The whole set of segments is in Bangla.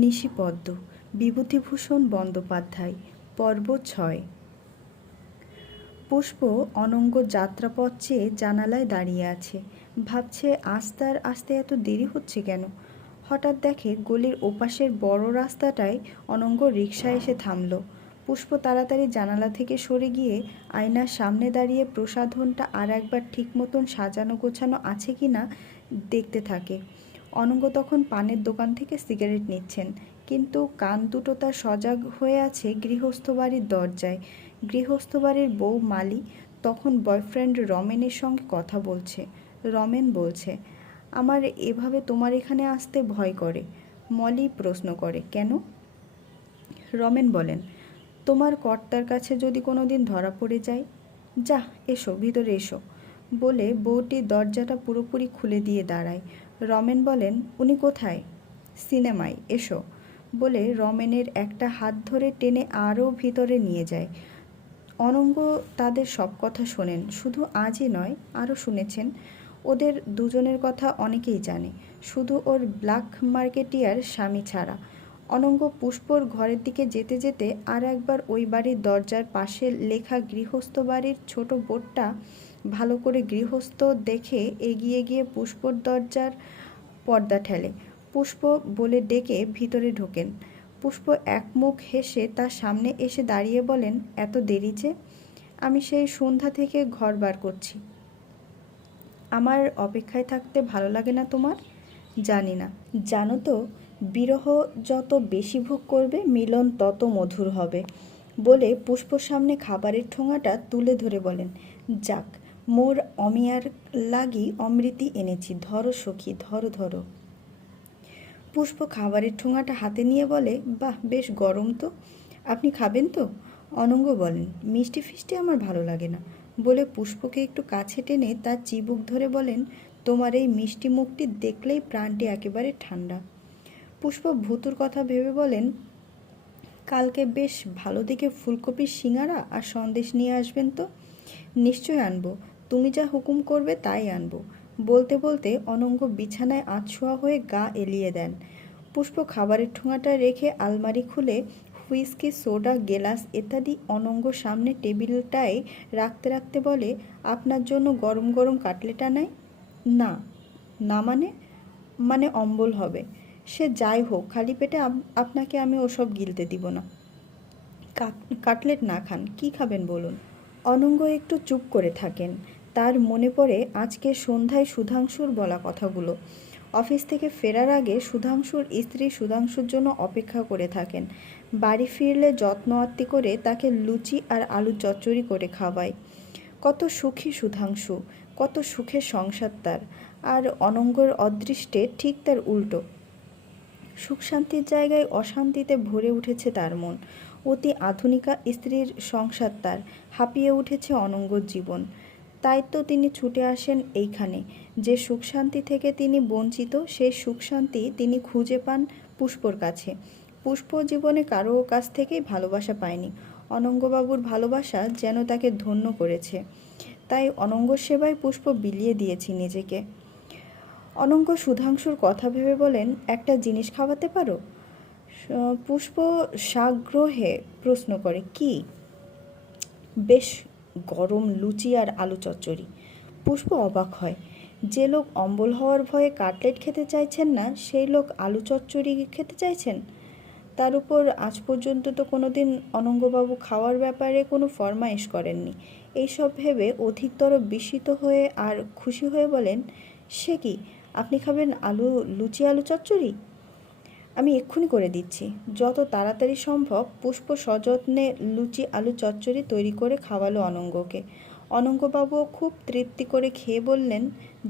নিশিপদ্ম, বিভূতিভূষণ বন্দ্যোপাধ্যায়। পর্ব ৬। পুষ্প অনঙ্গ যাত্রাপথ চেয়ে জানালায় দাঁড়িয়ে আছে। ভাবছে আজ তার আসতে এত দেরি হচ্ছে কেন। হঠাৎ দেখে গলির ওপাশের বড় রাস্তাটায় অনঙ্গ রিকশা এসে থামল। পুষ্প তাড়াতাড়ি জানালা থেকে সরে গিয়ে আয়নার সামনে দাঁড়িয়ে প্রসাধনটা আর একবার ঠিক মতন সাজানো গোছানো আছে কি না দেখতে থাকে। অনঙ্গ তখন পানের দোকান থেকে সিগারেট নিচ্ছেন, কিন্তু কান দুটো তার সজাগ হয়ে আছে গৃহস্থ বাড়ির দরজায়। গৃহস্থ বাড়ির বউ মালি তখন বয়ফ্রেন্ড রমেনের সঙ্গে কথা বলছে। রমেন বলছে, আমার এভাবে তোমার এখানে আসতে ভয় করে। মলি প্রশ্ন করে, কেন? রমেন বলেন, তোমার কর্তার কাছে যদি কোনো দিন ধরা পড়ে যায়। যা, এসো ভিতরে এসো বলে বউটি দরজাটা পুরোপুরি খুলে দিয়ে দাঁড়ায়। রমেন বলেন, উনি কোথায়? সিনেমায়, এসো বলে রমেনের একটা হাত ধরে টেনে আরও ভিতরে নিয়ে যায়। অনঙ্গ তাদের সব কথা শোনেন, শুধু আজই নয়, আরও শুনেছেন। ওদের দুজনের কথা অনেকেই জানে, শুধু ওর ব্ল্যাক মার্কেটিয়ার স্বামী ছাড়া। অনঙ্গ পুষ্পর ঘরের দিকে যেতে যেতে আর একবার ওই বাড়ির দরজার পাশে লেখা গৃহস্থ বাড়ির ছোট বোর্ডটা ভালো করে গৃহস্থ দেখে এগিয়ে গিয়ে পুষ্পর দরজার পর্দা ঠেলে। পুষ্প বলে ডেকে ভিতরে ঢোকেন। পুষ্প একমুখ হেসে তার সামনে এসে দাঁড়িয়ে বলেন, এত দেরি যে? আমি সেই সন্ধ্যা থেকে ঘর বার করছি। আমার অপেক্ষায় থাকতে ভালো লাগে না তোমার? জানি না। জানো তো, বিরহ যত বেশি ভোগ করবে মিলন তত মধুর হবে বলে পুষ্পর সামনে খাবারের ঠোঙাটা তুলে ধরে বলেন, যাক, মোর অমিয়ার লাগি অমৃতি এনেছি, ধরো সখী, ধরো ধরো। পুষ্প খাবারের ঠোঙাটা হাতে নিয়ে বলে, বাহ, বেশ গরম তো, আপনি খাবেন তো? অনঙ্গ বলেন, মিষ্টি ফিষ্টি আমার ভালো লাগে না বলে পুষ্পকে একটু কাছে টেনে তার চিবুক ধরে বলেন, তোমার এই মিষ্টি মুখটি দেখলেই প্রাণটি একেবারে ঠান্ডা। পুষ্প ভুতুর কথা ভেবে বলেন, কালকে বেশ ভালো দেখে ফুলকপির সিঙাড়া আর সন্দেশ নিয়ে আসবেন তো। নিশ্চয় আনবো, তুমি যা হুকুম করবে তাই আনবো। বলতে বলতে অনঙ্গ বিছানায় আধশোয়া হয়ে গা এলিয়ে দেন। পুষ্প খাবারের ঠোঙাটা রেখে আলমারি খুলে হুইস্কি, সোডা, গেলাস ইত্যাদি অনঙ্গ সামনে টেবিলটায় রাখতে রাখতে বলে, আপনার জন্য গরম গরম কাটলেট আনাই? না। না মানে? মানে অম্বল হবে। সে যাই হোক, খালি পেটে আপনাকে আমি ওসব গিলতে দিব না। কাটলেট না খান, কি খাবেন বলুন? অনঙ্গ একটু চুপ করে থাকেন। তার মনে পড়ে আজকে সন্ধ্যায় সুধাংশুর বলা কথাগুলো। অফিস থেকে ফেরার আগে সুধাংশুর স্ত্রী সুধাংশুর জন্য অপেক্ষা করে থাকেন। বাড়ি ফিরলে যত্ন আত্তি করে তাকে লুচি আর আলু চচ্চড়ি করে খাওয়ায়। কত সুখী সুধাংশু, কত সুখের সংসার তার। আর অনঙ্গর অদৃষ্টে ঠিক তার উল্টো। সুখ শান্তির জায়গায় অশান্তিতে ভরে উঠেছে তার মন। অতি আধুনিকা স্ত্রীর সংসার তার, হাঁপিয়ে উঠেছে অনঙ্গর জীবন। তাই তো তিনি ছুটে আসেন এইখানে। যে সুখ শান্তি থেকে তিনি বঞ্চিত, সেই সুখ শান্তি তিনি খুঁজে পান পুষ্পর কাছে। পুষ্প জীবনে কারো কাছ থেকেই ভালোবাসা পায়নি। অনঙ্গবাবুর ভালোবাসা যেন তাকে ধন্য করেছে। তাই অনঙ্গ সেবায় পুষ্প বিলিয়ে দিয়েছি নিজেকে। অনঙ্গ সুধাংশুর কথা ভেবে বলেন, একটা জিনিস খাওয়াতে পারো? পুষ্প সাগ্রহে প্রশ্ন করে, কি? বেশ গরম লুচি আর আলু চচ্চড়ি। পুষ্প অবাক হয়। যে লোক অম্বল হওয়ার ভয়ে কাটলেট খেতে চাইছেন না, সেই লোক আলু চচ্চড়ি খেতে চাইছেন। তার উপর আজ পর্যন্ত তো কোনো দিন অনঙ্গবাবু খাওয়ার ব্যাপারে কোনো ফরমাইশ করেননি। এইসব ভেবে অধিকতর বিস্মিত হয়ে আর খুশি হয়ে বলেন, সে কি, আপনি খাবেন লুচি আলু চচ্চড়ি? আমি এক্ষুনি করে দিচ্ছি। যত তাড়াতাড়ি সম্ভব পুষ্প সযত্নে লুচি আলু চচ্চড়ি তৈরি করে খাওয়ালো অনঙ্গকে। অনঙ্গবাবুও খুব তৃপ্তি করে খেয়ে বললেন,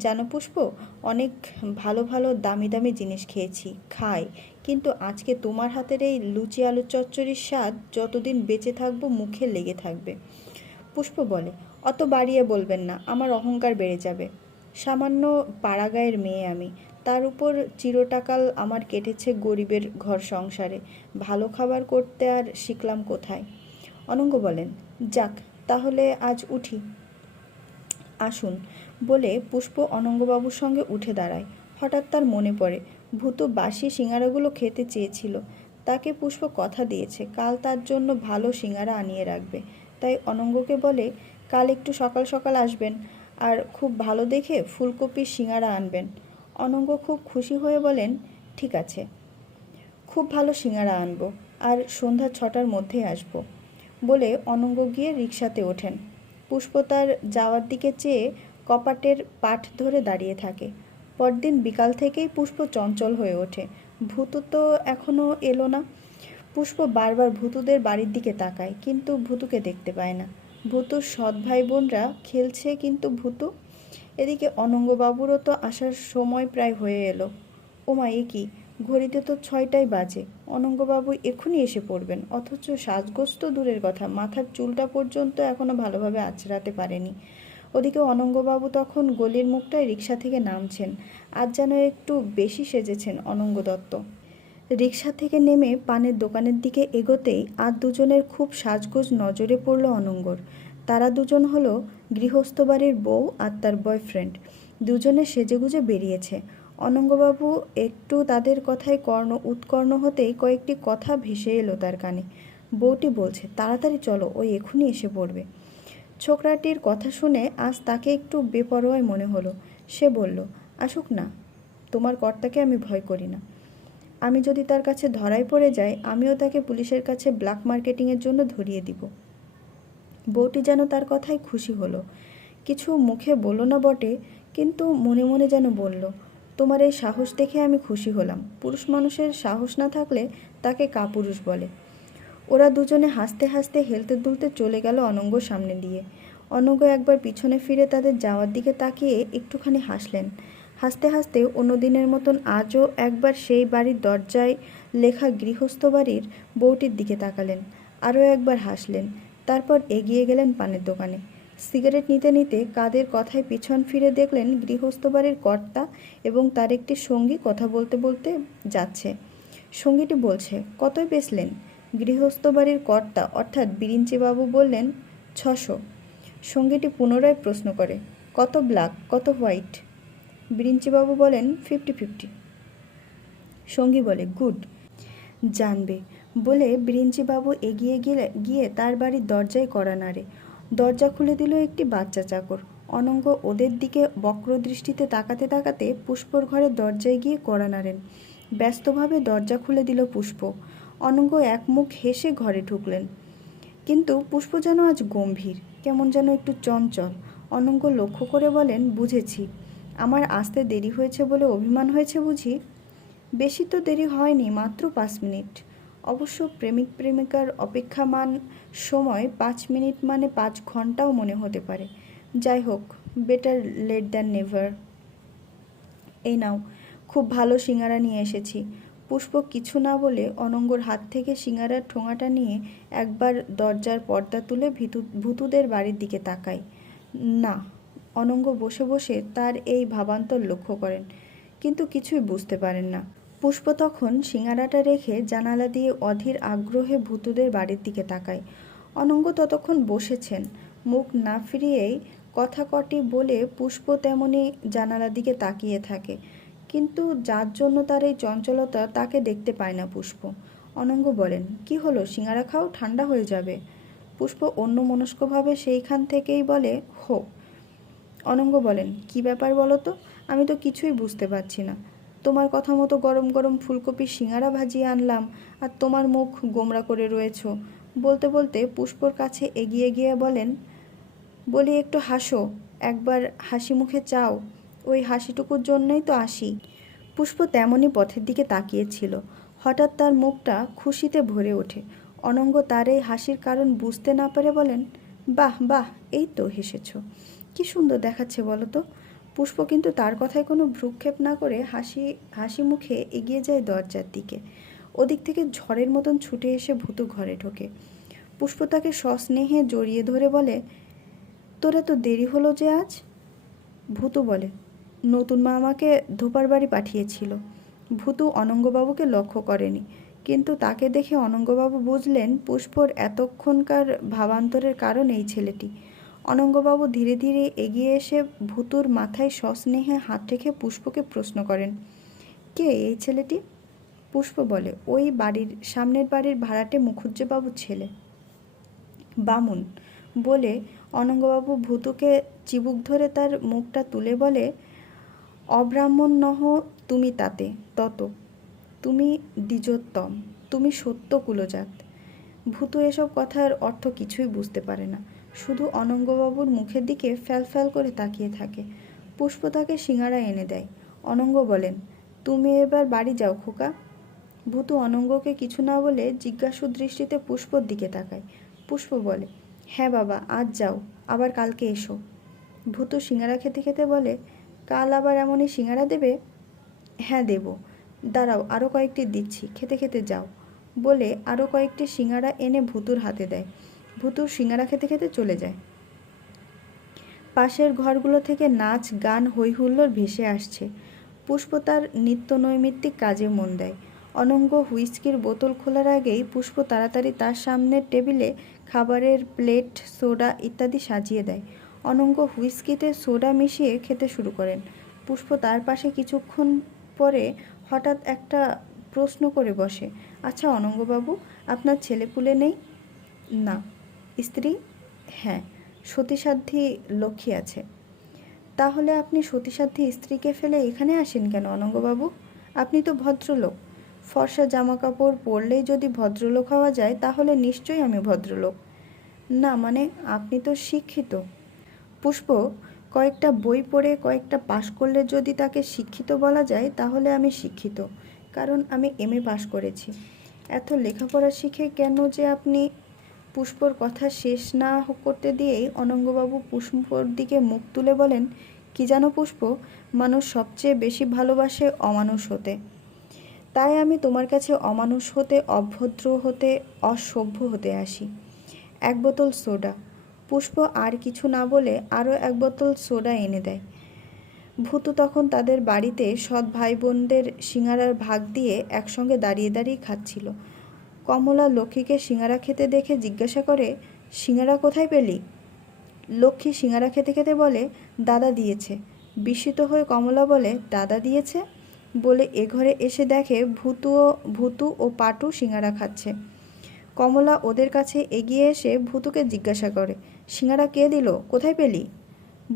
জানো পুষ্প, অনেক ভালো ভালো দামি দামি জিনিস খেয়েছি, খাই, কিন্তু আজকে তোমার হাতের এই লুচি আলু চচ্চড়ির স্বাদ যতদিন বেঁচে থাকবো মুখে লেগে থাকবে। পুষ্প বলে, অত বাড়িয়ে বলবেন না, আমার অহংকার বেড়ে যাবে। সামান্য পাড়াগাঁয়ের মেয়ে আমি, তার উপর চিরটাকাল আমার কেটেছে গরিবের ঘর সংসারে। ভালো খাবার করতে আর শিখলাম কোথায়? অনঙ্গ বলেন, যাক, তাহলে আজ উঠি। আসুন বলে পুষ্প অনঙ্গবাবুর সঙ্গে উঠে দাঁড়ায়। হঠাৎ তার মনে পড়ে ভূতু বাসি সিঙ্গারাগুলো খেতে চেয়েছিল। তাকে পুষ্প কথা দিয়েছে কাল তার জন্য ভালো সিঙ্গারা আনিয়ে রাখবে। তাই অনঙ্গকে বলে, কাল একটু সকাল সকাল আসবেন, আর খুব ভালো দেখে ফুলকপির সিঙ্গারা আনবেন। অনঙ্গ খুব খুশি হয়ে বলেন, ঠিক আছে, খুব ভালো সিঙ্গারা আনবো, আর সন্ধ্যা 6টার মধ্যেই আসবো। বলে অনঙ্গ গিয়ে রিকশাতে ওঠেন। পুষ্প তার যাওয়ার দিকে চেয়ে কপাটের পাঠ ধরে দাঁড়িয়ে থাকে। পরদিন বিকাল থেকেই পুষ্প চঞ্চল হয়ে ওঠে। ভূতু তো এখনও এলো না। পুষ্প বারবার ভূতুদের বাড়ির দিকে তাকায়, কিন্তু ভূতুকে দেখতে পায় না। ভূতুর সৎ ভাই বোনরা খেলছে, কিন্তু ভূতু। এদিকে অনঙ্গবাবুরও তো আসার সময় প্রায় হয়ে এলো। ওমা, এ কি, ঘড়িতে তো 6টাই বাজে। অনঙ্গবাবু এক্ষুনি এসে পড়বেন, অথচ সাজগোজ তো দূরের কথা, মাথার চুলটা পর্যন্ত এখনো ভালোভাবে আঁচড়াতে পারেনি। ওদিকে অনঙ্গবাবু তখন গলির মুখটায় রিকশা থেকে নামছেন। আজ যেন একটু বেশি সেজেছেন অনঙ্গ দত্ত। রিকশা থেকে নেমে পানের দোকানের দিকে এগোতেই আর দুজনের খুব সাজগোজ নজরে পড়ল অনঙ্গর। তারা দুজন হলো গৃহস্থ বাড়ির বউ আর তার বয়ফ্রেন্ড। দুজনে সেজেগুজে বেরিয়েছে। অনঙ্গবাবু একটু তাদের কথায় উৎকর্ণ হতেই কয়েকটি কথা ভেসে এলো তার কানে। বউটি বলছে, তাড়াতাড়ি চলো, ওই এখুনি এসে পড়বে। ছোকরাটির কথা শুনে আজ তাকে একটু বেপরোয়াই মনে হলো। সে বলল, আসুক না, তোমার কর্তাকে আমি ভয় করি না। আমি যদি তার কাছে ধরাই পড়ে যাই, আমিও তাকে পুলিশের কাছে ব্ল্যাক মার্কেটিংয়ের জন্য ধরিয়ে দিব। বউটি যেন তার কথায় খুশি হলো। কিছু মুখে বলল না বটে, কিন্তু মনে মনে যেন বলল, তোমার এই সাহস দেখে আমি খুশি হলাম। পুরুষ মানুষের সাহস না থাকলে তাকে কাপুরুষ বলে। ওরা দুজনে হাসতে হাসতে হেলতে দুলতে চলে গেল অনঙ্গর সামনে দিয়ে। অনঙ্গ একবার পিছনে ফিরে তাদের যাওয়ার দিকে তাকিয়ে একটুখানি হাসলেন। হাসতে হাসতে অন্যদিনের মতন আজও একবার সেই বাড়ির দরজায় লেখা গৃহস্থ বাড়ির বউটির দিকে তাকালেন। আরও একবার হাসলেন। তারপর এগিয়ে গেলেন পানের দোকানে। সিগারেট নিতে নিতে কাদের কথায় পিছন ফিরে দেখলেন গৃহস্থ বাড়ির কর্তা এবং তার একটি সঙ্গী কথা বলতে বলতে যাচ্ছে। সঙ্গীটি বলছে, কতই বেচলেন? গৃহস্থ বাড়ির কর্তা অর্থাৎ বিরিঞ্চিবাবু বললেন, 600। সঙ্গীটি পুনরায় প্রশ্ন করে, কত ব্ল্যাক, কত হোয়াইট? বিরিঞ্চিবাবু বলেন, 50-50। সঙ্গী বলে, গুড, জানবে। বলে বিরিঞ্চিবাবু এগিয়ে গিয়ে তার বাড়ির দরজায় কড়া নাড়ে। দরজা খুলে দিল একটি বাচ্চা চাকর। অনঙ্গ ওদের দিকে বক্র দৃষ্টিতে তাকাতে তাকাতে পুষ্পর ঘরের দরজায় গিয়ে কড়া নাড়েন। ব্যস্তভাবে দরজা খুলে দিল পুষ্প। অনঙ্গ এক মুখ হেসে ঘরে ঢুকলেন। কিন্তু পুষ্প যেন আজ গম্ভীর, কেমন যেন একটু চঞ্চল। অনঙ্গ লক্ষ্য করে বলেন, বুঝেছি, আমার আসতে দেরি হয়েছে বলে অভিমান হয়েছে বুঝি? বেশি তো দেরি হয়নি, মাত্র 5 মিনিট। অবশ্য প্রেমিক প্রেমিকার অপেক্ষামান সময় 5 মিনিট মানে 5 ঘন্টাও মনে হতে পারে। যাই হোক, বেটার লেট দ্যান নেভার। এই নাও, খুব ভালো সিঙ্গারা নিয়ে এসেছি। পুষ্প কিছু না বলে অনঙ্গর হাত থেকে সিঙ্গারার ঠোঙাটা নিয়ে একবার দরজার পর্দা তুলে ভূতুদের বাড়ির দিকে তাকায়। না। অনঙ্গ বসে বসে তার এই ভাবান্তর লক্ষ্য করেন, কিন্তু কিছুই বুঝতে পারেন না। পুষ্প তখন সিঙ্গারাটা রেখে জানালা দিয়ে অধীর আগ্রহে ভূতুদের বাড়ির দিকে তাকায়। অনঙ্গ ততক্ষণ বসেছেন, মুখ না ফিরিয়েই কথা কটি বলে পুষ্প তেমনি জানালার দিকে তাকিয়ে থাকে। কিন্তু যার জন্য তার এই চঞ্চলতা, তাকে দেখতে পায় না পুষ্প। অনঙ্গ বলেন, কি হলো, সিঙ্গারা খাও, ঠান্ডা হয়ে যাবে। পুষ্প অন্যমনস্কভাবে সেইখান থেকেই বলে, হো। অনঙ্গ বলেন, কি ব্যাপার বলো তো, আমি তো কিছুই বুঝতে পারছি না। তোমার কথা মতো গরম গরম ফুলকপির সিঙ্গারা ভাজিয়ে আনলাম, আর তোমার মুখ গোমড়া করে রয়েছ। বলতে বলতে পুষ্পর কাছে এগিয়ে গিয়ে বলি একটু হাসো, একবার হাসি মুখে চাও, ওই হাসিটুকুর জন্যই তো আসি। পুষ্প তেমনই পথের দিকে তাকিয়েছিল। হঠাৎ তার মুখটা খুশিতে ভরে ওঠে। অনঙ্গ তার এই হাসির কারণ বুঝতে না পারে বলেন, বাহ বাহ, এই তো হেসেছ, কি সুন্দর দেখাচ্ছে বলো তো। পুষ্প কিন্তু তার কথায় কোনো ভ্রুক্ষেপ না করে হাসি মুখে এগিয়ে যায় দরজার দিকে। ওদিক থেকে ঝড়ের মতন ছুটে এসে ভূতু ঘরে ঢোকে। পুষ্প তাকে সস্নেহে জড়িয়ে ধরে বলে, তোরা তো দেরি হলো যে আজ? ভূতু বলে, নতুন মা আমাকে ধোপার বাড়ি পাঠিয়েছিল। ভূতু অনঙ্গবাবুকে লক্ষ্য করেনি, কিন্তু তাকে দেখে অনঙ্গবাবু বুঝলেন পুষ্পর এতক্ষণকার ভাবান্তরের কারণ এই ছেলেটি। অনঙ্গবাবু ধীরে ধীরে এগিয়ে এসে ভূতুর মাথায় সস্নেহে হাত রেখে পুষ্পকে প্রশ্ন করেন, কে এই ছেলেটি? পুষ্প বলে, ওই বাড়ির সামনের বাড়ির ভাড়াটে মুখুজ্জেবাবুর ছেলে। বামুন বলে অনঙ্গবাবু ভূতুকে চিবুক ধরে তার মুখটা তুলে বলে, অব্রাহ্মণ নহ তুমি তাতে তত, তুমি দ্বিজোত্তম, তুমি সত্য কুলজাত। ভূতু এসব কথার অর্থ কিছুই বুঝতে পারে না, শুধু অনঙ্গবাবুর মুখের দিকে ফ্যাল ফ্যাল করে তাকিয়ে থাকে। পুষ্প তাকে সিঙাড়া এনে দেয়। অনঙ্গ বলেন, তুমি এবার বাড়ি যাও খোকা। ভূতু অনঙ্গকে কিছু না বলে জিজ্ঞাসু দৃষ্টিতে পুষ্পর দিকে তাকায়। পুষ্প বলে, হ্যাঁ বাবা, আজ যাও, আবার কালকে এসো। ভূতু সিঙাড়া খেতে খেতে বলে, কাল আবার এমনই সিঙাড়া দেবে? হ্যাঁ দেব, দাঁড়াও আরও কয়েকটি দিচ্ছি, খেতে খেতে যাও, বলে আরও কয়েকটি সিঙাড়া এনে ভূতুর হাতে দেয়। ভূতুর সিঙাড়া খেতে খেতে চলে যায়। পাশের ঘরগুলো থেকে নাচ গান হৈ হুল্লোড় ভেসে আসছে। পুষ্প তার নিত্য নৈমিত্তিক কাজে মন দেয়। অনঙ্গ হুইস্কির বোতল খোলার আগেই পুষ্প তাড়াতাড়ি তার সামনের টেবিলে খাবারের প্লেট, সোডা ইত্যাদি সাজিয়ে দেয়। অনঙ্গ হুইস্কিতে সোডা মিশিয়ে খেতে শুরু করেন। পুষ্প তার পাশে কিছুক্ষণ পরে হঠাৎ একটা প্রশ্ন করে বসে, আচ্ছা অনঙ্গবাবু, আপনার ছেলেপুলে নেই? না। স্ত্রী? হ্যাঁ, সতীসাধ্যী লক্ষ্মী আছে। তাহলে আপনি সতীসাধ্যী স্ত্রীকে ফেলে এখানে আসেন কেন অনঙ্গবাবু? আপনি তো ভদ্রলোক। ফর্সা জামা কাপড় পরলেই যদি ভদ্রলোক হওয়া যায় তাহলে নিশ্চয়ই আমি ভদ্রলোক। না মানে আপনি তো শিক্ষিত। পুষ্প, কয়েকটা বই পড়ে কয়েকটা পাশ করলে যদি তাকে শিক্ষিত বলা যায় তাহলে আমি শিক্ষিত, কারণ আমি এমএ পাশ করেছি। এত লেখাপড়া শিখে কেন যে আপনি? পুষ্পর কথা শেষ না করতে দিয়েই অনঙ্গবাবু পুষ্পর দিকে মুখ তুলে বলেন, কি জানো পুষ্প, মানুষ সবচেয়ে বেশি ভালোবাসে অমানুষ হতে। তাই আমি তোমার কাছে অমানুষ হতে, অভদ্র হতে, অসভ্য হতে আসি। এক বোতল সোডা। পুষ্প আর কিছু না বলে আরও এক বোতল সোডা এনে দেয়। ভূতু তখন তাদের বাড়িতে সৎ ভাই বোনদের সিঙাড়ার ভাগ দিয়ে একসঙ্গে দাঁড়িয়ে দাঁড়িয়ে খাচ্ছিল। কমলা লক্ষ্মীকে সিঙাড়া খেতে দেখে জিজ্ঞাসা করে, সিঙাড়া কোথায় পেলি? লক্ষ্মী সিঙাড়া খেতে খেতে বলে, দাদা দিয়েছে। বিস্মিত হয়ে কমলা বলে, দাদা দিয়েছে? বলে এ ঘরে এসে দেখে ভূতু ও পাটু সিঙাড়া খাচ্ছে। কমলা ওদের কাছে এগিয়ে এসে ভূতুকে জিজ্ঞাসা করে, সিঙাড়া কে দিল, কোথায় পেলি?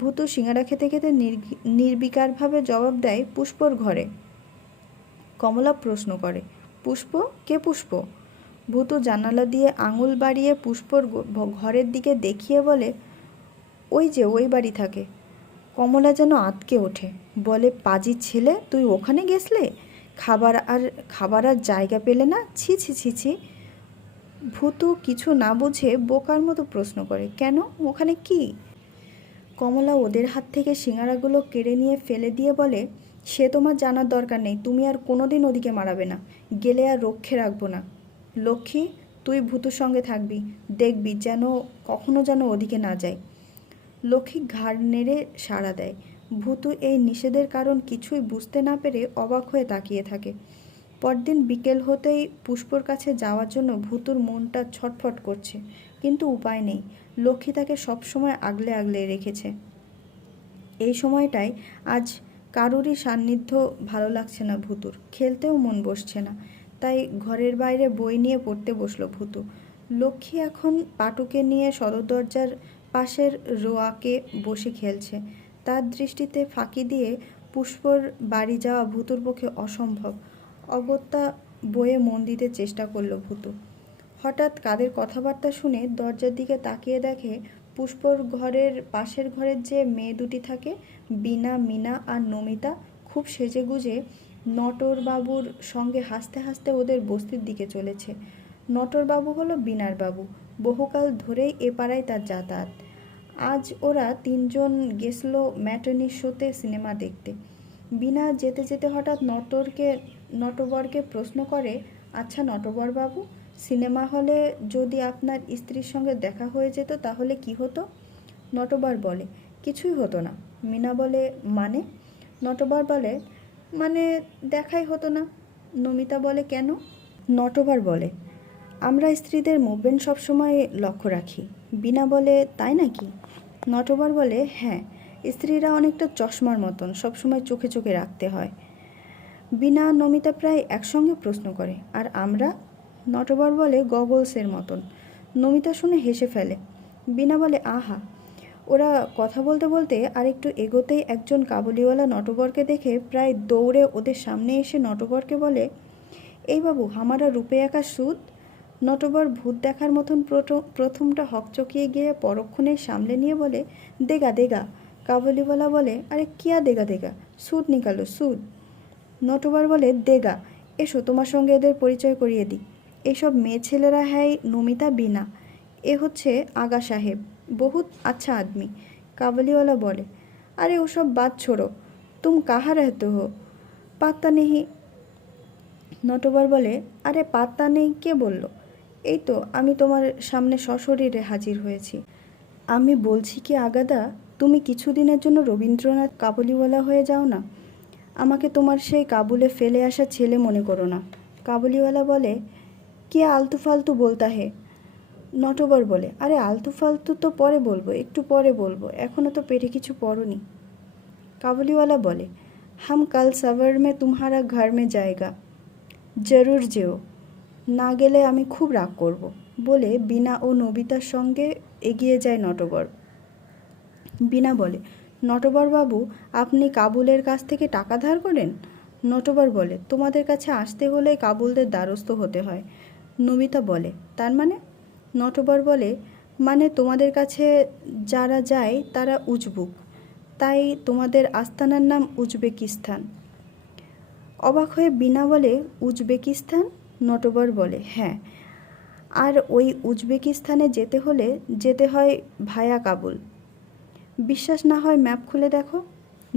ভূতু সিঙাড়া খেতে খেতে নির্বিকারভাবে জবাব দেয়, পুষ্পর ঘরে। কমলা প্রশ্ন করে, পুষ্প? কে পুষ্প? ভূতু জানালা দিয়ে আঙুল বাড়িয়ে পুষ্পর ঘরের দিকে দেখিয়ে বলে, ওই যে ওই বাড়ি থাকে। কমলা যেন আঁতকে ওঠে, বলে, পাজি ছেলে, তুই ওখানে গেছলে? খাবার আর জায়গা পেলে না? ছি ছি ছি ছি। ভূতু কিছু না বুঝে বোকার মতো প্রশ্ন করে, কেন, ওখানে কি? কমলা ওদের হাত থেকে সিঙাড়াগুলো কেড়ে নিয়ে ফেলে দিয়ে বলে, সে তোমার জানার দরকার নেই, তুমি আর কোনোদিন ওদিকে মারাবে না, গেলে আর রক্ষে রাখবো না। লক্ষ্মী, তুই ভূতুর সঙ্গে থাকবি, দেখবি কখনো যেন ওদিকে না যায়। লক্ষ্মী ঘাড় নেড়ে সাড়া দেয়। ভূতু এই নিষেধের কারণ কিছুই বুঝতে না পেরে অবাক হয়ে তাকিয়ে থাকে। পরদিন বিকেল হতেই পুষ্পর কাছে যাওয়ার জন্য ভূতুর মনটা ছটফট করছে, কিন্তু উপায় নেই, লক্ষ্মী তাকে সবসময় আগলে আগলে রেখেছে। এই সময়টায় আজ কারুরই সান্নিধ্য ভালো লাগছে না ভূতুর, খেলতেও মন বসছে না, তাই ঘরের বাইরে বই নিয়ে পড়তে বসলো ভূতু। লক্ষ্মী এখন পাটুকে নিয়ে সদর দরজার পাশের রোয়াকে বসে খেলছে। তার দৃষ্টিতে ফাঁকি দিয়ে পুষ্পর বাড়ি যাওয়া ভূতুর পক্ষে অসম্ভব। অগত্যা বইয়ে মন দিতে চেষ্টা করলো ভূতু। হঠাৎ কাদের কথাবার্তা শুনে দরজার দিকে তাকিয়ে দেখে পুষ্পর ঘরের পাশের ঘরের যে মেয়ে দুটি থাকে, বীণা, মিনা আর নমিতা, খুব সেজেগুজে নটরবাবুর সঙ্গে হাসতে হাসতে ওদের বস্তির দিকে চলেছে। নটরবাবু হলো বীণার বাবু, বহুকাল ধরেই এ পাড়ায় তার যাতায়াত। আজ ওরা তিনজন গেছিল ম্যাটনি শোতে সিনেমা দেখতে। বীণা যেতে যেতে হঠাৎ নটবরকে প্রশ্ন করে, আচ্ছা নটবর বাবু, সিনেমা হলে যদি আপনার স্ত্রীর সঙ্গে দেখা হয়ে যেত তাহলে কি হতো? নটবর বলে, কিছুই হতো না। মিনা বলে, মানে? নটবর বলে, মানে দেখাই হতো না। নমিতা বলে, কেন? নটবর বলে, আমরা স্ত্রীদের মুভমেন্ট সবসময় লক্ষ্য রাখি। বিনা বলে, তাই নাকি? নটবর বলে, হ্যাঁ, স্ত্রীরা অনেকটা চশমার মতন, সবসময় চোখে চোখে রাখতে হয়। বিনা আর নমিতা প্রায় একসঙ্গে প্রশ্ন করে, আর আমরা? নটবর বলে, গগলসের মতন। নমিতা শুনে হেসে ফেলে। বিনা বলে, আহা। ওরা কথা বলতে বলতে আর একটু এগোতেই একজন কাবুলিওয়ালা নটবরকে দেখে প্রায় দৌড়ে ওদের সামনে এসে নটবরকে বলে, এই বাবু, হামারা রুপেয়া কা সুদ। নটবর ভূত দেখার মতন প্রথমটা হকচকিয়ে গিয়ে পরক্ষণে সামলে নিয়ে বলে, দেগা দেগা। কাবুলিওয়ালা বলে, আরে কিয়া দেগা দেগা, সুদ নিকালো সুদ। নটবর বলে, দেগা। এসো তোমার সঙ্গে এদের পরিচয় করিয়ে দিই। এইসব মেয়ে ছেলেরা হ্যায় নমিতা, বিনা। এ হচ্ছে আগা সাহেব, বহুত আচ্ছা আদমি। কাবুলিওয়ালা বলে, আরে ওসব বাদ ছোড়ো, তুম কাহা রহতে হো, পাত্তা নেহি। নটবর বলে, আরে পাত্তা নেই কে বলল? এই তো আমি তোমার সামনে সশরীরে হাজির হয়েছি। আমি বলছি কি আগাদা, তুমি কিছুদিনের জন্য রবীন্দ্রনাথ কাবুলিওয়ালা হয়ে যাও না। আমাকে তোমার সেই কাবুলে ফেলে আসা ছেলে মনে করো না। কাবুলিওয়ালা বলে, কে আলতু ফালতু বলতা হে। নটবর বলে, আরে আলতু ফালতু তো পরে বলবো, একটু পরে বলবো, এখনও তো পেটে কিছু পড়নি। কাবুলিওয়ালা বলে, হাম কাল সাভার মে তুমহারা ঘর মে জায়গা, জরুর যেও। না গেলে আমি খুব রাগ করব, বলে বিনা ও নবিতার সঙ্গে এগিয়ে যায় নটবর। বিনা বলে, নটবর বাবু, আপনি কাবুলের কাছ থেকে টাকা ধার করেন? নটবর বলে, তোমাদের কাছে আসতে হলে কাবুলদের দ্বারস্থ হতে হয়। নবিতা বলে, তার মানে? নটবর বলে, মানে তোমাদের কাছে যারা যায় তারা উজবুক, তাই তোমাদের আস্তানার নাম উজবেকিস্তান। অবাক হয়ে বিনা বলে, উজবেকিস্তান? নটবর বলে, হ্যাঁ, আর ওই উজবেকিস্তানে যেতে হলে যেতে হয় ভায়া কাবুল। বিশ্বাস না হয় ম্যাপ খুলে দেখো।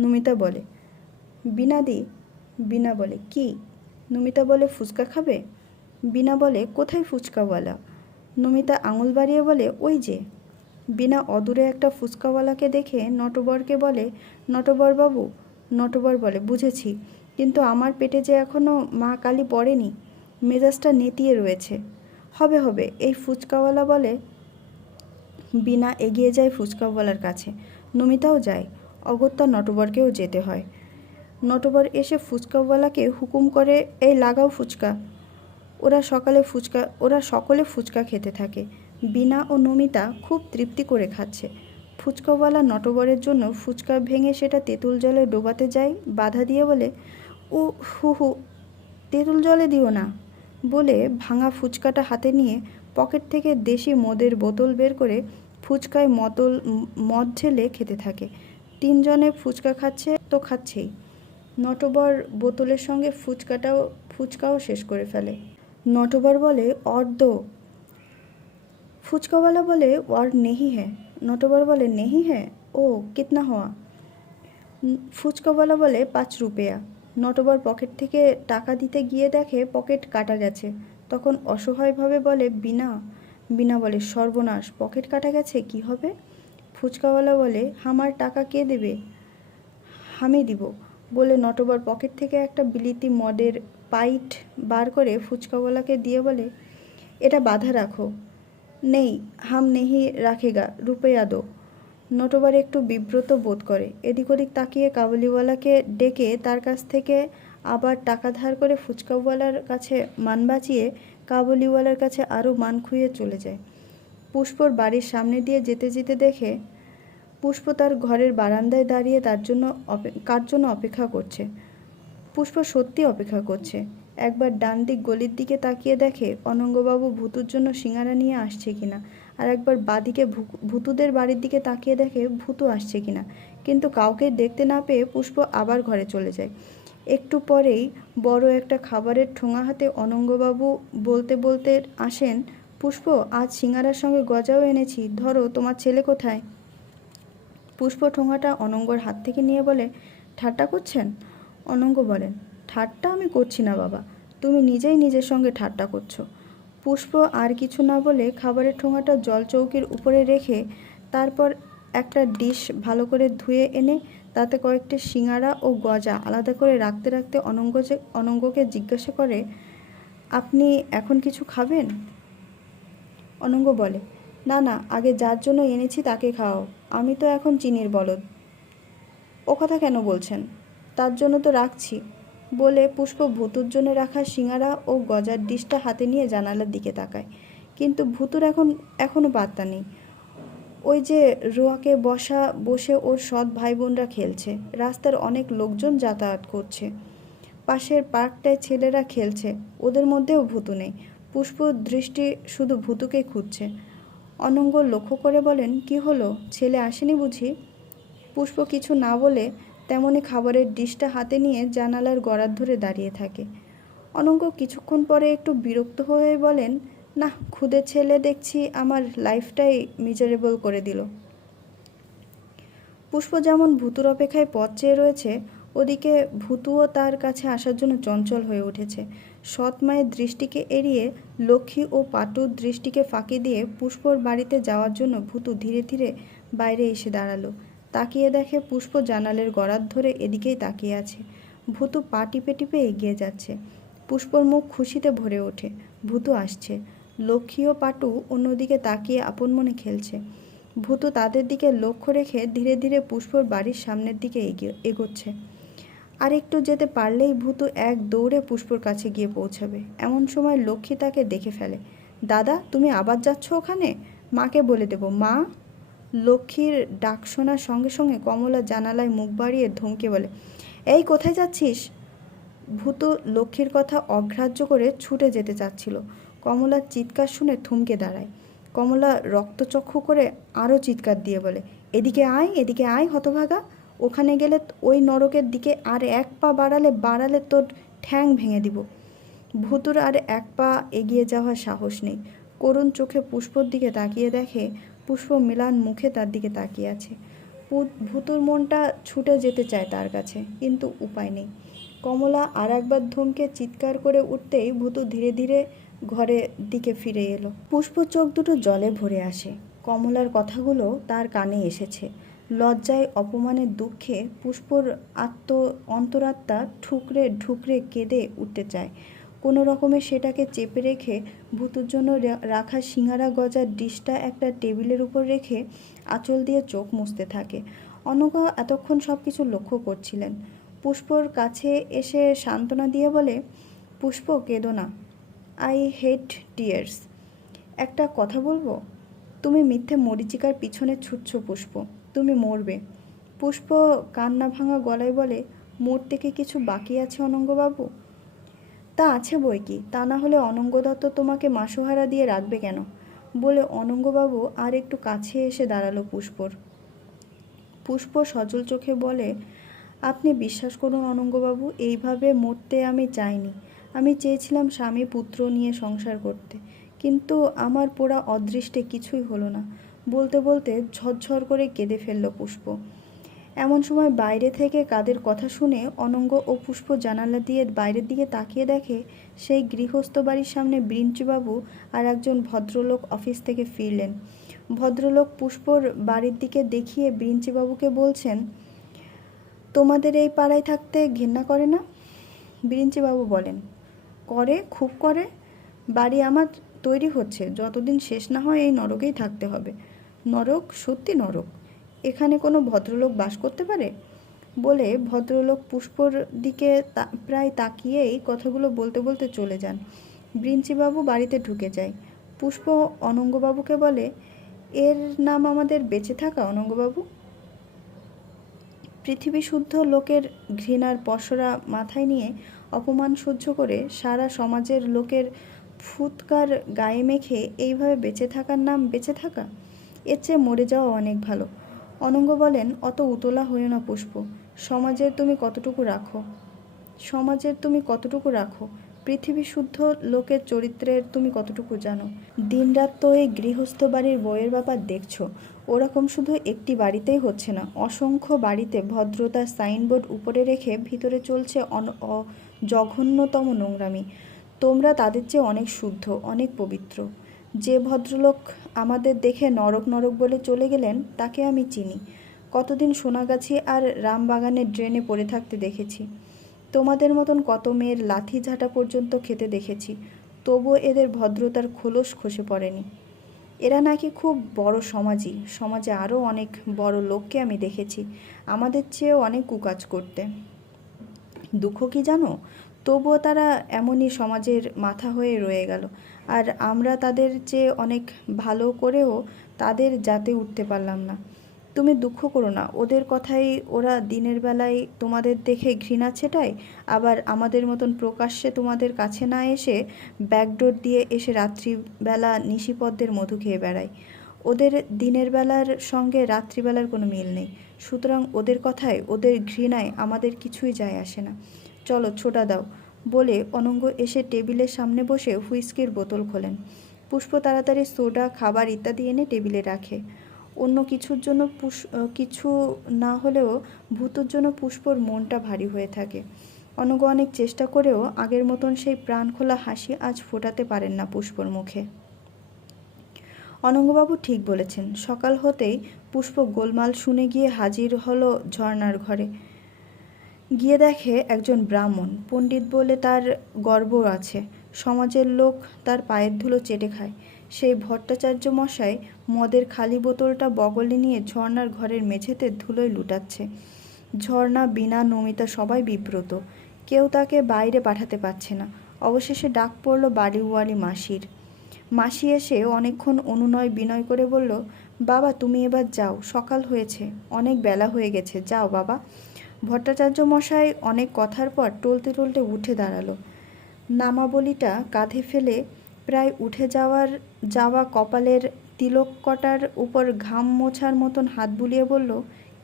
নমিতা বলে, বিনাদি। বিনা বলে, কি? নমিতা বলে, ফুচকা খাবে? বিনা বলে, কোথায় ফুচকাওয়ালা? নমিতা আঙুল বাড়িয়ে বলে, ওই যে। বিনা অদূরে একটা ফুচকাওয়ালাকে দেখে নটবরকে বলে, নটবর বাবু। নটবর বলে, বুঝেছি, কিন্তু আমার পেটে যে এখনও মা কালী পড়েনি, মেজাজটা নেতিয়ে রয়েছে। হবে হবে, এই ফুচকাওয়ালা বলে। বিনা এগিয়ে যায় ফুচকাওয়ালার কাছে, নমিতাও যায়, অগত্যা নটবরকেও যেতে হয়। নটবর এসে ফুচকাওয়ালাকে হুকুম করে, এই লাগাও ফুচকা। ওরা সকলে ফুচকা খেতে থাকে। বিনা ও নমিতা খুব তৃপ্তি করে খাচ্ছে। ফুচকাওয়ালা নটবরের জন্য ফুচকা ভেঙে সেটা তেঁতুল জলে ডোবাতে যায়, বাধা দিয়ে বলে, ও হু হু, তেঁতুল জলে দিও না, বলে ভাঙা ফুচকাটা হাতে নিয়ে পকেট থেকে দেশি মদের বোতল বের করে ফুচকায় মদ ঢেলে খেতে থাকে। তিনজনে ফুচকা খাচ্ছে তো খাচ্ছেই। নটবর বোতলের সঙ্গে ফুচকাও শেষ করে ফেলে। নটবর বলে, और दो। ফুচকাওয়ালা বলে, और नहीं है। নটবর বলে, नहीं है? ও, कितना हुआ? ফুচকাওয়ালা বলে, 5 রুপয়া। নটবর পকেট থেকে টাকা দিতে গিয়ে দেখে পকেট কাটা গেছে। তখন অসহায়ভাবে বলে, বিনা। বিনা বলে, সর্বনাশ, পকেট কাটা গেছে, কি হবে? ফুচকাওয়ালা বলে, আমার টাকা কে দেবে? আমি দিব, বলে নটবর পকেট থেকে একটা বিলিতি মদের পাইট বার করে ফুচকাওয়ালাকে দিয়ে বলে, এটা বাঁধা রাখো। নেই, হাম নেহি রাখেগা, রুপয়া দো। নটবর একটু বিব্রত বোধ করে, এদিক ওদিক তাকিয়ে কাবুলিওয়ালাকে ডেকে তার কাছ থেকে আবার টাকা ধার করে ফুচকাওয়ালার কাছে মান বাঁচিয়ে কাবুলিওয়ালার কাছে আরও মান খুইয়ে চলে যায়। পুষ্পর বাড়ির সামনে দিয়ে যেতে যেতে দেখে পুষ্প তার ঘরের বারান্দায় দাঁড়িয়ে কার জন্য অপেক্ষা করছে। পুষ্প সত্যি অপেক্ষা করছে। একবার ডান দিক গলির দিকে তাকিয়ে দেখে অনঙ্গবাবু ভুতুর জন্য সিঙ্গারা নিয়ে আসছে কিনা, আর একবার বাদিকে ভুতুদের বাড়ির দিকে তাকিয়ে দেখে ভুতু আসছে কিনা, কিন্তু কাউকে দেখতে না পেয়ে পুষ্প আবার ঘরে চলে যায়। একটু পরেই বড় একটা খাবারের ঠোঙা হাতে অনঙ্গবাবু বলতে বলতে আসেন, পুষ্প, আজ সিঙ্গারার সঙ্গে গজাও এনেছি, ধরো, তোমার ছেলে কোথায়? পুষ্প ঠোঙাটা অনঙ্গর হাত থেকে নিয়ে বলে, ঠাট্টা করছেন? অনঙ্গ বলেন, ঠাট্টা আমি করছি না বাবা, তুমি নিজেই নিজের সঙ্গে ঠাট্টা করছো। পুষ্প আর কিছু না বলে খাবারের ঠোঙাটা জল চৌকির উপরে রেখে তারপর একটা ডিশ ভালো করে ধুয়ে এনে তাতে কয়েকটি সিঙ্গারা ও গজা আলাদা করে রাখতে রাখতে অনঙ্গকে জিজ্ঞাসা করে, আপনি এখন কিছু খাবেন? অনঙ্গ বলে, না না, আগে যার জন্য এনেছি তাকে খাওয়াও, আমি তো এখন চিনির বলদ। ও কথা কেন বলছেন? তার জন্য তো রাখছি। বলে পুষ্প ভুতুর জন্য রাখা সিঙাড়া ও গজার ডিশটা হাতে নিয়ে জানালার দিকে তাকায়। কিন্তু ভুতুর এখনো পাত্তা নেই। ওই যে রোয়াকে বসে ওর সৎ ভাই বোনরা খেলছে, রাস্তার অনেক লোকজন যাতায়াত করছে, পাশের পার্কটায় ছেলেরা খেলছে, ওদের মধ্যেও ভুতু নেই। পুষ্পর দৃষ্টি শুধু ভুতুকে খুঁজছে। অনঙ্গ লক্ষ্য করে বলেন, কি হলো, ছেলে আসেনি বুঝি? পুষ্প কিছু না বলে তেমনি খাবারের ডিশটা হাতে নিয়ে জানালার গড়ার ধরে দাঁড়িয়ে থাকে। অনঙ্গ কিছুক্ষণ পরে একটু বিরক্ত হয়ে বলেন, না, খুদে ছেলে দেখছি আমার লাইফটাই মিজারেবল করে দিল। পুষ্প যেমন ভুতুর অপেক্ষায় পথ চেয়ে রয়েছে, ওদিকে ভুতুও তার কাছে আসার জন্য চঞ্চল হয়ে উঠেছে। সৎ মায়ের দৃষ্টিকে এড়িয়ে লক্ষ্মী ও পাটুর দৃষ্টিকে ফাঁকি দিয়ে পুষ্পর বাড়িতে যাওয়ার জন্য ভুতু ধীরে ধীরে বাইরে এসে দাঁড়ালো। তাকিয়ে দেখে পুষ্প জানালের গড়ার ধরে এদিকেই তাকিয়ে আছে। ভুতু পা টিপে টিপে এগিয়ে যাচ্ছে। পুষ্পর মুখ খুশিতে ভরে ওঠে। ভুতু আসছে। লক্ষ্মী ও পাটু অন্যদিকে তাকিয়ে আপন মনে খেলছে। ভুতু তাদের দিকে লক্ষ্য রেখে ধীরে ধীরে পুষ্পর বাড়ির সামনের দিকে এগোচ্ছে। আর একটু যেতে পারলেই ভুতু এক দৌড়ে পুষ্পর কাছে গিয়ে পৌঁছাবে। এমন সময় লক্ষ্মী তাকে দেখে ফেলে। দাদা, তুমি আবার যাচ্ছ ওখানে? মাকে বলে দেব। মা! লক্ষ্মীর ডাক শোনার সঙ্গে সঙ্গে কমলা জানালায় মুখ বাড়িয়ে ধমকে বলে, এই কোথায় যাচ্ছিস? ভুতু লক্ষ্মীর কথা অগ্রাহ্য করে ছুটে যেতে চাচ্ছিল। কমলার চিৎকার শুনে থমকে দাঁড়ায়। কমলা রক্তচক্ষু করে আরও চিৎকার দিয়ে বলে, এদিকে আয় হতভাগা। ওখানে গেলে ওই নরকের দিকে আর এক পা বাড়ালে তোর ঠ্যাং ভেঙে দিব। ভুতুর আর এক পা এগিয়ে যাওয়ার সাহস নেই। করুণ চোখে পুষ্পর দিকে তাকিয়ে দেখে পুষ্প মিলান মুখে তার দিকে তাকিয়ে আছে। ভুতুর মনটা ছুটে যেতে চায় তার কাছে, কিন্তু উপায় নেই। কমলা আর একবার ধমকে চিৎকার করে উঠতেই ভুতু ধীরে ধীরে ঘরের দিকে ফিরে এলো। পুষ্প চোখ দুটো জলে ভরে আসে। কমলার কথাগুলো তার কানে এসেছে। লজ্জায় অপমানের দুঃখে পুষ্পর অন্তরাত্মা ঠুকরে ঢুকরে কেঁদে উঠতে চায়। কোনো রকমে সেটাকে চেপে রেখে ভুতুর জন্য রাখা সিঙাড়া গজার ডিশটা একটা টেবিলের উপর রেখে আঁচল দিয়ে চোখ মুছতে থাকে। অনঘা এতক্ষণ সব কিছু লক্ষ্য করছিলেন। পুষ্পর কাছে এসে সান্ত্বনা দিয়ে বলে, পুষ্প, কেঁদো না। I hate tears. একটা কথা বলবো? তুমি মিথ্যে মরীচিকার পিছনে ছুটছ পুষ্প। তুমি মরবে। পুষ্প কান্না ভাঙা গলায় বলে, মরতে কি কিছু বাকি আছে অনঙ্গবাবু? তা আছে বই কি, তা না হলে অনঙ্গ দত্ত তোমাকে মাসোহারা দিয়ে রাখবে কেন? বলে অনঙ্গবাবু আর একটু কাছে এসে দাঁড়ালো পুষ্পর। পুষ্প সজল চোখে বলে, আপনি বিশ্বাস করুন অনঙ্গবাবু, এইভাবে মরতে আমি চাইনি। আমি চেয়েছিলাম স্বামী পুত্র নিয়ে সংসার করতে, কিন্তু আমার পোড়া অদৃষ্টে কিছুই হলো না। বলতে বলতে ঝরঝর করে কেঁদে ফেলল পুষ্প। এমন সময় বাইরে থেকে কাদের কথা শুনে অনঙ্গ ও পুষ্প জানালা দিয়ে বাইরের দিকে তাকিয়ে দেখে সেই গৃহস্থ বাড়ির সামনে বিরিঞ্চিবাবু আর একজন ভদ্রলোক অফিস থেকে ফিরলেন। ভদ্রলোক পুষ্পর বাড়ির দিকে দেখিয়ে বিরিঞ্চিবাবুকে বলছেন, তোমাদের এই পাড়ায় থাকতে ঘেন্না করে না? বিরিঞ্চিবাবু বলেন, করে, খুব করে। বাড়ি আমার তৈরি হচ্ছে, যতদিন শেষ না হয় এই নরকেই থাকতে হবে। নরক? সত্যি নরক? এখানে কোনো ভদ্রলোক বাস করতে পারে? বলে ভদ্রলোক পুষ্পর দিকে প্রায় তাকিয়েই কথাগুলো বলতে বলতে চলে যান। বিরিঞ্চিবাবু বাড়িতে ঢুকে যায়। পুষ্প অনঙ্গবাবুকে বলে, এর নাম আমাদের বেঁচে থাকা অনঙ্গবাবু? পৃথিবী শুদ্ধ লোকের ঘৃণার পসরা মাথায় নিয়ে অপমান সহ্য করে সারা সমাজের লোকের ফুৎকার গায়ে মেখে এইভাবে বেঁচে থাকার নাম বেঁচে থাকা? এর চেয়ে মরে যাওয়া অনেক ভালো। অনঙ্গ বলেন, অত উতলা হয়েও না পুষ্প। সমাজের তুমি কতটুকু রাখো? পৃথিবী শুদ্ধ লোকের চরিত্রের তুমি কতটুকু জানো? দিনরাত তো এই গৃহস্থ বাড়ির বইয়ের ব্যাপার দেখছো। ওরকম শুধু একটি বাড়িতেই হচ্ছে না, অসংখ্য বাড়িতে ভদ্রতার সাইনবোর্ড উপরে রেখে ভিতরে চলছে জঘন্যতম নোংরামি। তোমরা তাদের চেয়ে অনেক শুদ্ধ, অনেক পবিত্র। যে ভদ্রলোক আমাদের দেখে নরক নরক বলে চলে গেলেন তাকে আমি চিনি। কতদিন সোনাগাছি আর রামবাগানের ড্রেনে পড়ে থাকতে দেখেছি। তোমাদের মতন কত মেয়ের লাথি ঝাঁটা পর্যন্ত খেতে দেখেছি, তবুও এদের ভদ্রতার খোলস খসে পড়েনি। এরা নাকি খুব বড় সমাজী। সমাজে আরও অনেক বড় লোককে আমি দেখেছি আমাদের চেয়েও অনেক কুকাজ করতে। দুঃখ কি জানো, তবুও তারা এমনই সমাজের মাথা হয়ে রয়ে গেল। আর আমরা তাদের চেয়ে অনেক ভালো করেও তাদের জাতে উঠতে পারলাম না। তুমি দুঃখ করো না, ওদের কথাই ওরা দিনের বেলায় তোমাদের দেখে ঘৃণা ছেটায়, আবার আমাদের মতন প্রকাশ্যে তোমাদের কাছে না এসে ব্যাকডোর দিয়ে এসে রাত্রিবেলা নিশিপদ্মের মধু খেয়ে বেড়ায়। ওদের দিনের বেলার সঙ্গে রাত্রিবেলার কোনো মিল নেই, সুতরাং ওদের কথায় ওদের ঘৃণায় আমাদের কিছুই যায় আসে না। চলো ছোটা দাও। বলে অনঙ্গ এসে টেবিলের সামনে বসে হুইস্কির বোতল খোলেন। পুষ্প তাড়াতাড়ি সোডা, খাবার ইত্যাদি এনে টেবিলে রাখে। অন্য কিছুর জন্য কিছু না হলেও ভূতর জন্য পুষ্পর মনটা ভারী হয়ে থাকে। অনঙ্গ অনেক চেষ্টা করেও আগের মতন সেই প্রাণখোলা হাসি আজ ফোটাতে পারেন না পুষ্পর মুখে। অনঙ্গবাবু ঠিক বলেছেন। সকাল হতেই পুষ্প গোলমাল শুনে গিয়ে হাজির হলো ঝর্নার ঘরে। গিয়ে দেখে একজন ব্রাহ্মণ পণ্ডিত বলে তার গর্ব আছে, সমাজের লোক তার পায়ের ধুলো চেটে খায়। সেই ভট্টাচার্য মশাই মদের খালি বোতলটা বগলে নিয়ে ঝর্নার ঘরের মেঝেতে ধুলোয় লুটাচ্ছে। ঝর্না, বীণা, নমিতা সবাই বিব্রত, কেউ তাকে বাইরে পাঠাতে পারছে না। অবশেষে ডাক পড়ল বাড়িওয়ালি মাসির। মাসি এসে অনেকক্ষণ অনুনয় বিনয় করে বলল, বাবা তুমি এবার যাও, সকাল হয়েছে, অনেক বেলা হয়ে গেছে, যাও বাবা। ভট্টাচার্য মশাই অনেক কথার পর টলতে টলতে উঠে দাঁড়ালো। নামাবলিটা কাঁধে ফেলে প্রায় উঠে যাওয়া কপালের তিলক কটার উপর ঘাম মোছার মতন হাত বুলিয়ে বলল,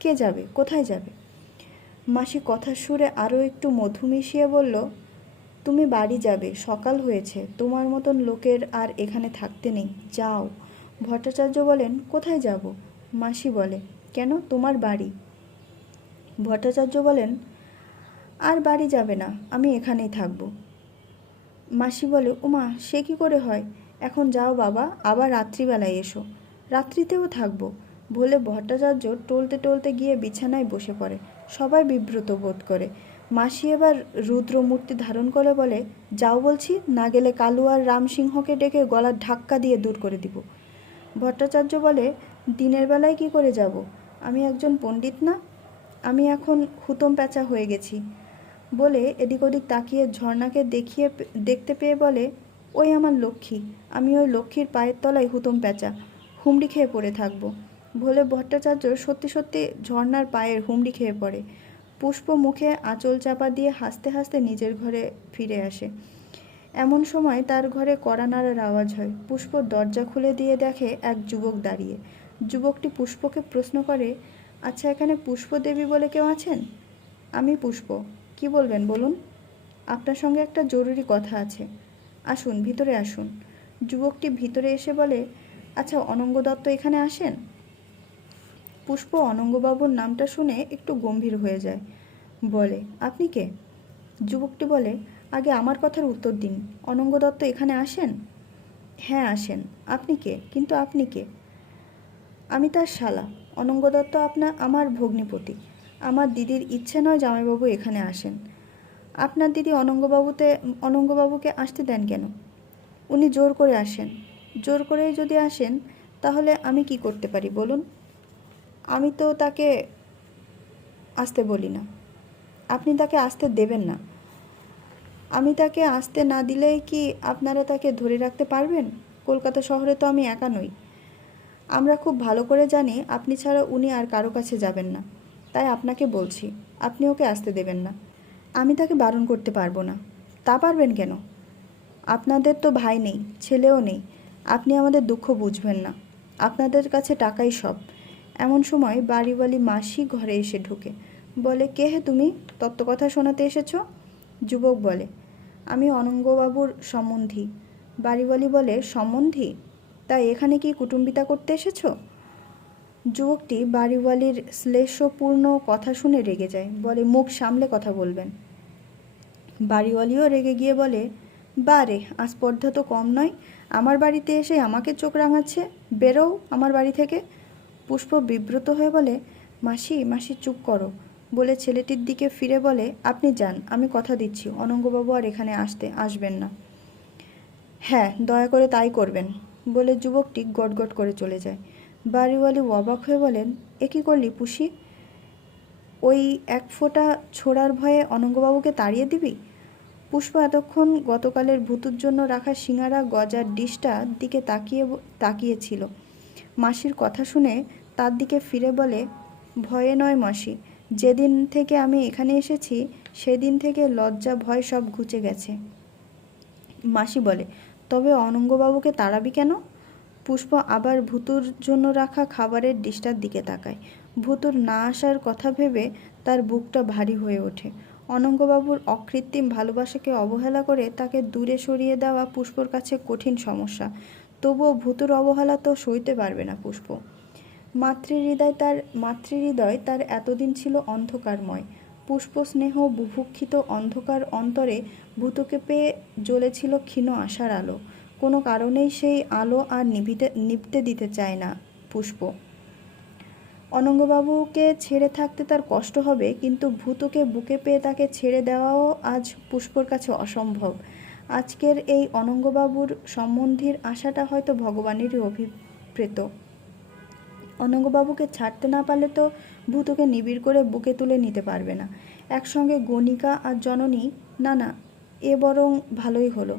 কে যাবে, কোথায় যাবে? মাসি কথার সুরে আরও একটু মধু মিশিয়ে বলল, তুমি বাড়ি যাবে, সকাল হয়েছে, তোমার মতন লোকের আর এখানে থাকতে নেই, যাও। ভট্টাচার্য বলেন, কোথায় যাব? মাসি বলে, কেন, তোমার বাড়ি। ভট্টাচার্য বলেন, আর বাড়ি যাবে না, আমি এখানেই থাকব। মাসি বলে, ওমা, সে কি করে হয়? এখন যাও বাবা, আবার রাত্রিবেলায় এসো। রাত্রিতেও থাকবো বলে ভট্টাচার্য টলতে টলতে গিয়ে বিছানায় বসে পড়ে। সবাই বিব্রত বোধ করে। মাসি এবার রুদ্রমূর্তি ধারণ করে বলে, যাও বলছি, না গেলে কালু আর রামসিংহকে ডেকে গলার ধাক্কা দিয়ে দূর করে দিব। ভট্টাচার্য বলে, দিনের বেলায় কি করে যাব? আমি একজন পণ্ডিত না? আমি এখন হুতম প্যাঁচা হয়ে গেছি। বলে এদিক ওদিক তাকিয়ে ঝর্নাকে দেখতে পেয়ে বলে, ওই আমার লক্ষ্মী, আমি ওই লক্ষ্মীর পায়ের তলায় হুতম প্যাঁচা, হুমড়ি খেয়ে পড়ে থাকবো। বলে ভট্টাচার্য সত্যি সত্যি ঝর্নার পায়ের হুমড়ি খেয়ে পড়ে। পুষ্প মুখে আঁচল চাপা দিয়ে হাসতে হাসতে নিজের ঘরে ফিরে আসে। এমন সময় তার ঘরে কড়া নাড়ার আওয়াজ হয়। পুষ্প দরজা খুলে দিয়ে দেখে এক যুবক দাঁড়িয়ে। যুবকটি পুষ্পকে প্রশ্ন করে, আচ্ছা, এখানে পুষ্প দেবী বলে কেউ আছেন? আমি পুষ্প। কি বলবেন বলুন? আপনার সঙ্গে একটা জরুরি কথা আছে। আসুন, ভিতরে আসুন। যুবকটি ভিতরে এসে বলে, আচ্ছা, অনঙ্গ দত্ত এখানে আসেন? পুষ্প অনঙ্গবাবুর নামটা শুনে একটু গম্ভীর হয়ে যায়। বলে, আপনি কে? যুবকটি বলে, আগে আমার কথার উত্তর দিন, অনঙ্গ দত্ত এখানে আসেন? হ্যাঁ আসেন। আপনি কে? কিন্তু আপনি কে? আমি তার শালা। অনঙ্গ দত্ত আমার ভগ্নিপতি। আমার দিদির ইচ্ছে নয় জামাইবাবু এখানে আসেন। আপনার দিদি অনঙ্গবাবুকে আসতে দেন কেন? উনি জোর করে আসেন। জোর করেই যদি আসেন, তাহলে আমি কি করতে পারি বলুন? আমি তো তাকে আসতে বলি না। আপনি তাকে আসতে দেবেন না। আমি তাকে আসতে না দিলেই কি আপনারা তাকে ধরে রাখতে পারবেন? কলকাতা শহরে তো আমি একা নই। আমরা খুব ভালো করে জানি আপনি ছাড়া উনি আর কারো কাছে যাবেন না। তাই আপনাকে বলছি, আপনি ওকে আসতে দেবেন না। আমি তাকে বারণ করতে পারবো না। তা পারবেন কেন? আপনাদের তো ভাই নেই, ছেলেও নেই। আপনি আমাদের দুঃখ বুঝবেন না। আপনাদের কাছে টাকাই সব। এমন সময় বাড়িওয়ালি মাসি ঘরে এসে ঢোকে। বলে, কে হে তুমি? তত্ত্বকথা শোনাতে এসেছো? যুবক বলে, আমি অনঙ্গবাবুর সম্বন্ধী। বাড়িওয়ালি বলে, সম্বন্ধী? তাই এখানে কি কুটুম্বিতা করতে এসেছো? যুবকটি বাড়িওয়ালির শ্লেষপূর্ণ কথা শুনে রেগে যায়। বলে, মুখ সামলে কথা বলবেন। বাড়িওয়ালিও রেগে গিয়ে বলে, বারে, আস্পর্ধা তো কম নয়। আমার বাড়িতে এসে আমাকে চোখ রাঙাচ্ছে। বেরোও আমার বাড়ি থেকে। পুষ্প বিব্রত হয়ে বলে, মাসি, মাসি চুপ করো। বলে ছেলেটির দিকে ফিরে বলে, আপনি যান, আমি কথা দিচ্ছি অনঙ্গবাবু আর এখানে আসবেন না। হ্যাঁ, দয়া করে তাই করবেন। বলে যুবকটি গটগট করে চলে যায়। বাড়িওয়ালি অবাক হয়ে বলেন, এ কী করলি পুষি? ওই এক ফোঁটা ছোড়ার ভয়ে অনঙ্গবাবুকে তাড়িয়ে দিবি? পুষ্প এতক্ষণ গতকালের ভুতুর জন্য রাখা সিঙাড়া গজার ডিশটার দিকে তাকিয়েছিল। মাসির কথা শুনে তার দিকে ফিরে বলে, ভয়ে নয় মাসি, যেদিন থেকে আমি এখানে এসেছি সেদিন থেকে লজ্জা ভয় সব ঘুচে গেছে। মাসি বলে, তবে অনঙ্গবাবুকে তাড়াবি কেন? পুষ্প আবার ভুতুর জন্য রাখা খাবারের ডিশটার দিকে তাকায়। ভুতুর না আসার কথা ভেবে তার বুকটা ভারী হয়ে ওঠে। অনঙ্গবাবুর অকৃত্রিম ভালোবাসাকে অবহেলা করে তাকে দূরে সরিয়ে দেওয়া পুষ্পর কাছে কঠিন সমস্যা। তবুও ভুতুর অবহেলা তো সইতে পারবে না পুষ্প। মাতৃহৃদয় তার এতদিন ছিল অন্ধকারময়। পুষ্প স্নেহ বুভুক্ষিত অন্ধকার অন্তরে ভূতকে পেয়ে জ্বলেছিল ক্ষীণ আশার আলো। কোনো কারণেই সেই আলো আর নিভতে দিতে চায় না পুষ্প। অনঙ্গবাবুকে ছেড়ে থাকতে তার কষ্ট হবে, কিন্তু ভূতকে বুকে পেয়ে তাকে ছেড়ে দেওয়াও আজ পুষ্পর কাছে অসম্ভব। আজকের এই অনঙ্গবাবুর সম্বন্ধীর আশাটা হয়তো ভগবানেরই অভিপ্রেত। অনঙ্গবাবুকে ছাড়তে না পারলে তো ভূতকে নিবিড় করে বুকে তুলে নিতে পারবে না। একসঙ্গে গণিকা আর জননী, না, এ বরং ভালোই হলো।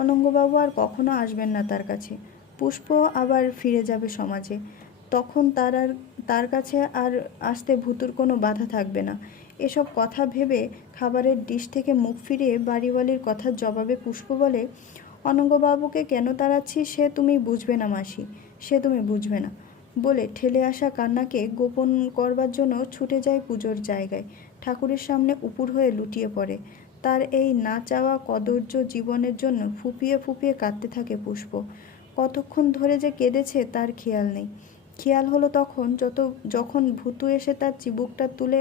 অনঙ্গবাবু আর কখনো আসবেন না তার কাছে। পুষ্প আবার ফিরে যাবে সমাজে। তখন তার কাছে আর আসতে ভূতুর কোনো বাধা থাকবে না। এসব কথা ভেবে খাবারের ডিশ থেকে মুখ ফিরিয়ে বাড়িওয়ালির কথার জবাবে পুষ্প বলে, অনঙ্গবাবুকে কেন তাড়াচ্ছি সে তুমি বুঝবে না মাসি, সে তুমি বুঝবে না বলে ঠেলে আসা কান্নাকে গোপন করবার জন্য ছুটে যায় পুজোর জায়গায়। ঠাকুরের সামনে উপুড় হয়ে লুটিয়ে পড়ে। তার এই না চাওয়া কদর্য জীবনের জন্য ফুপিয়ে ফুপিয়ে কাঁদতে থাকে পুষ্প। কতক্ষণ ধরে যে কেঁদেছে তার খেয়াল নেই। খেয়াল হলো যখন ভূতু এসে তার চিবুকটা তুলে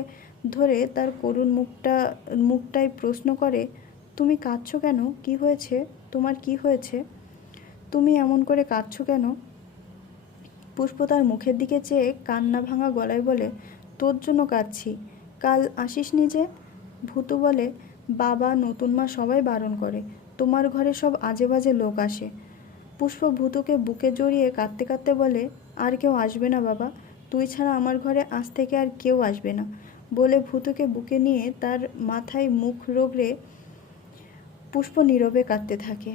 ধরে তার করুণ মুখটায় প্রশ্ন করে, তুমি কাঁদছো কেন? কি হয়েছে তোমার? কি হয়েছে? তুমি এমন করে কাঁদছো কেন? পুষ্প তার মুখের দিকে চেয়ে কান্না ভাঙা গলায় বলে, তোর জন্য কাঁদছি। কাল আসিসনি যে? ভূতু বলে, বাবা, নতুন মা সবাই বারণ করে। তোমার ঘরে সব আজে বাজে লোক আসে। পুষ্প ভূতুকে বুকে জড়িয়ে কাঁদতে কাঁদতে বলে, আর কেউ আসবে না বাবা, তুই ছাড়া আমার ঘরে আজ থেকে আর কেউ আসবে না বলে ভূতুকে বুকে নিয়ে তার মাথায় মুখ রগড়ে পুষ্প নীরবে কাঁদতে থাকে।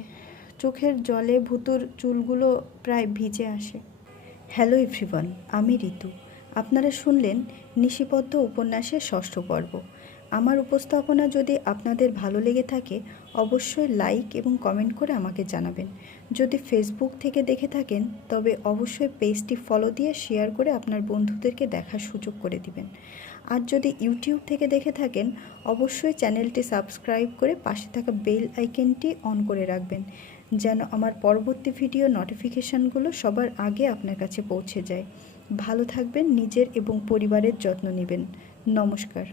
চোখের জলে ভূতুর চুলগুলো প্রায় ভিজে আসে। হ্যালো এভরিওয়ান, আমি ঋতু। আপনারা শুনলেন নিশিপদ্ম উপন্যাসের 6ষ্ঠ পর্ব। আমার উপস্থাপনা যদি আপনাদের ভালো লেগে থাকে অবশ্যই লাইক এবং কমেন্ট করে আমাকে জানাবেন। যদি ফেসবুক থেকে দেখে থাকেন তবে অবশ্যই পেজটি ফলো দিয়ে শেয়ার করে আপনার বন্ধুদেরকে দেখার সুযোগ করে দিবেন। আর যদি ইউটিউব থেকে দেখে থাকেন অবশ্যই চ্যানেলটি সাবস্ক্রাইব করে পাশে থাকা বেল আইকনটি অন করে রাখবেন, যেন আমার পরবর্তী ভিডিও নোটিফিকেশানগুলো সবার আগে আপনার কাছে পৌঁছে যায়। ভালো থাকবেন, নিজের এবং পরিবারের যত্ন নেবেন। নমস্কার।